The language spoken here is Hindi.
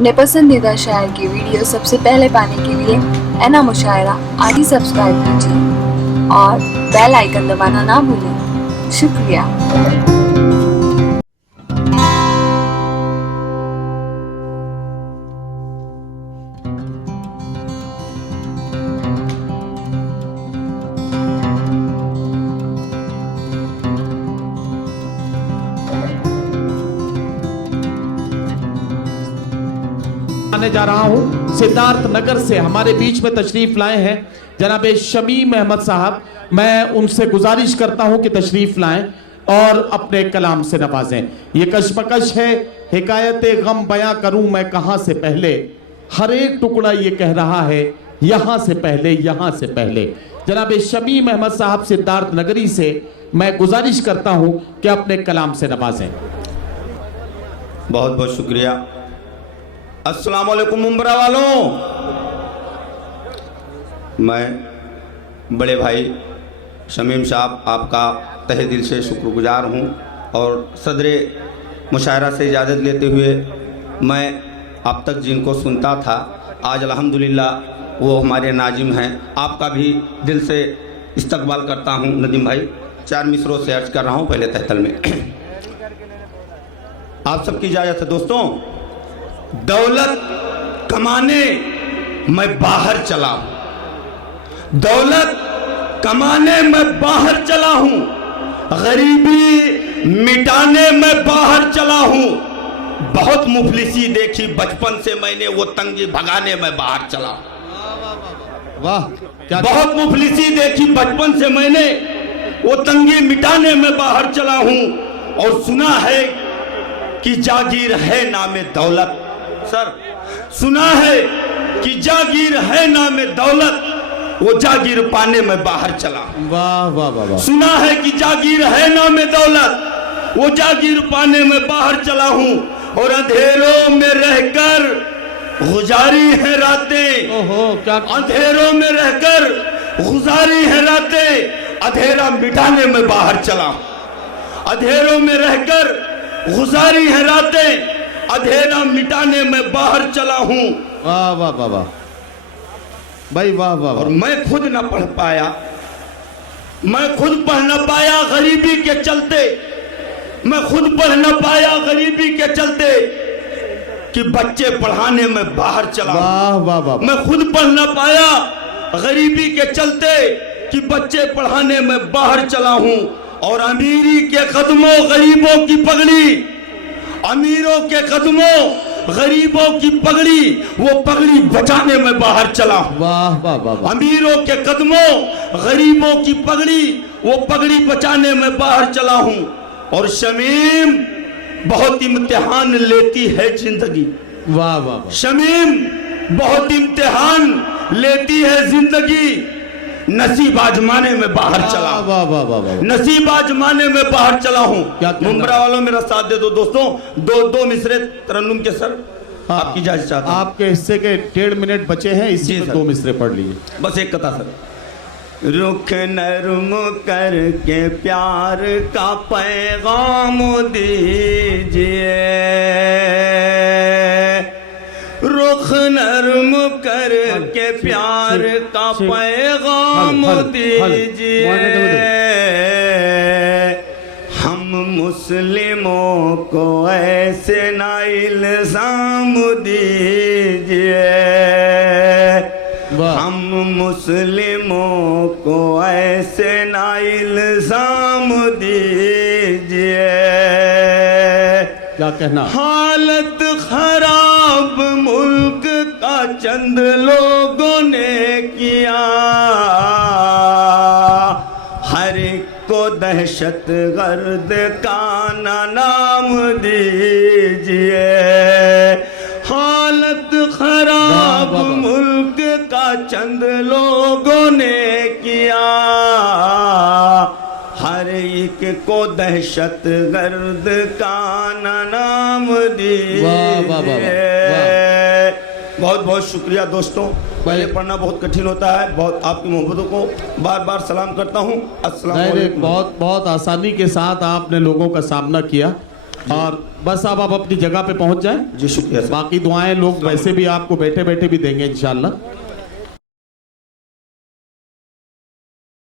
अपने पसंदीदा शायर की वीडियो सबसे पहले पाने के लिए एना मुशायरा आज ही सब्सक्राइब कीजिए और बेल आइकन दबाना ना भूलें। शुक्रिया। आने जा रहा हूं सिद्धार्थ नगर से हमारे बीच में तशरीफ लाए हैं जनाब शमीम अहमद साहब। मैं उनसे गुजारिश करता हूं कि तशरीफ लाएं और अपने कलाम से नवाजें। ये कशमकश है हिकायत गम बयां करूं मैं कहां से पहले, हर एक टुकड़ा ये कह रहा है यहां से पहले, यहां से पहले। जनाब शमीम अहमद साहब सिद्धार्थ नगरी से मैं गुजारिश करता हूं कि अपने कलाम से नवाजें। बहुत बहुत शुक्रिया। अस्सलाम वालेकुम मुंबरा वालों, मैं बड़े भाई शमीम साहब आपका तहे दिल से शुक्रगुजार हूँ और सदरे मुशायरा से इजाज़त लेते हुए मैं अब तक जिनको सुनता था आज अल्हम्दुलिल्लाह वो हमारे नाजिम हैं। आपका भी दिल से इस्तकबाल करता हूँ नदीम भाई। 4 मिसरों से अर्ज कर रहा हूँ पहले तहतल में। आप सबकी इजाज़त है दोस्तों। दौलत कमाने मैं बाहर चला हूं, दौलत कमाने मैं बाहर चला हूं, गरीबी मिटाने मैं बाहर चला हूं। बहुत मुफलिसी देखी बचपन से मैंने, वो तंगी भगाने में बाहर चला हूं। वाह क्या बहुत मुफलिसी देखी बचपन से मैंने, वो तंगी मिटाने में बाहर चला हूं। और सुना है कि जागीर है नामे दौलत, सर सुना है कि जागीर है नाम दौलत, वो जागीर पाने में बाहर चला। वाह वाह वाह वाह। सुना है कि जागीर है नाम दौलत, वो जागीर पाने में बाहर चला हूँ। और अंधेरों में रहकर गुजारी है रातें, ओहो क्या अंधेरों में रहकर गुजारी है रातें, अंधेरा मिटाने में बाहर चला। अंधेरों में रहकर गुजारी है रातें, अंधेरा मिटाने में बाहर चला हूं। वाह वाह वाह वाह भाई वाह वाह। और मैं खुद न पढ़ पाया, मैं खुद पढ़ न पाया गरीबी के चलते, मैं खुद पढ़ न पाया गरीबी के चलते कि बच्चे पढ़ाने में बाहर चला। वाह वाह वाह। मैं खुद पढ़ न पाया गरीबी के चलते कि बच्चे पढ़ाने में बाहर चला हूं। और अमीरी के कदमों गरीबों की पगड़ी, अमीरों के कदमों गरीबों की पगड़ी, वो पगड़ी बचाने में बाहर चला हूं। वाह वाह वाह। अमीरों के कदमों गरीबों की पगड़ी, वो पगड़ी बचाने में बाहर चला हूं। और शमीम बहुत इम्तिहान लेती है जिंदगी, वाह वाह। शमीम बहुत इम्तिहान लेती है जिंदगी, नसीब आजमाने में बाहर चला। वाह वाह वाह वाह। नसीब आजमाने में बाहर चला हूं। मुंबरा वालों मेरा साथ दे दो दोस्तों। दो मिसरे तरन्नुम के सर आपकी इजाजत चाहता हूं। आपके हिस्से के 1.5 मिनट बचे हैं, इसी में 2 मिसरे पढ़ लीजिए। बस एक कथा सर। रुख नरम करके प्यार का पैगाम दीजिए, रुख नरम करके प्यार का पैगाम दीजिए। हम मुस्लिमों को ऐसे ना इल्जाम दीजिए, हम मुस्लिमों को ऐसे ना इल्जाम दीजिए। क्या कहना? हालत खराब मुल्क का चंद लोगों ने किया, हर एक को दहशत गर्द का नाम दीजिए। हालत खराब मुल्क का चंद लोगों ने किया, हर एक को दहशत गर्द का नाम दीजिए। बहुत बहुत शुक्रिया दोस्तों। पहले पढ़ना बहुत कठिन होता है, बहुत आपकी मोहब्बतों को बार बार सलाम करता हूँ। अस्सलाम वालेकुम। बहुत बहुत आसानी के साथ आपने लोगों का सामना किया। और बस अब आप अपनी जगह पे पहुंच जाएं। जी शुक्रिया सर। बाकी दुआएं लोग वैसे भी आपको बैठे बैठे भी देंगे इंशाल्लाह।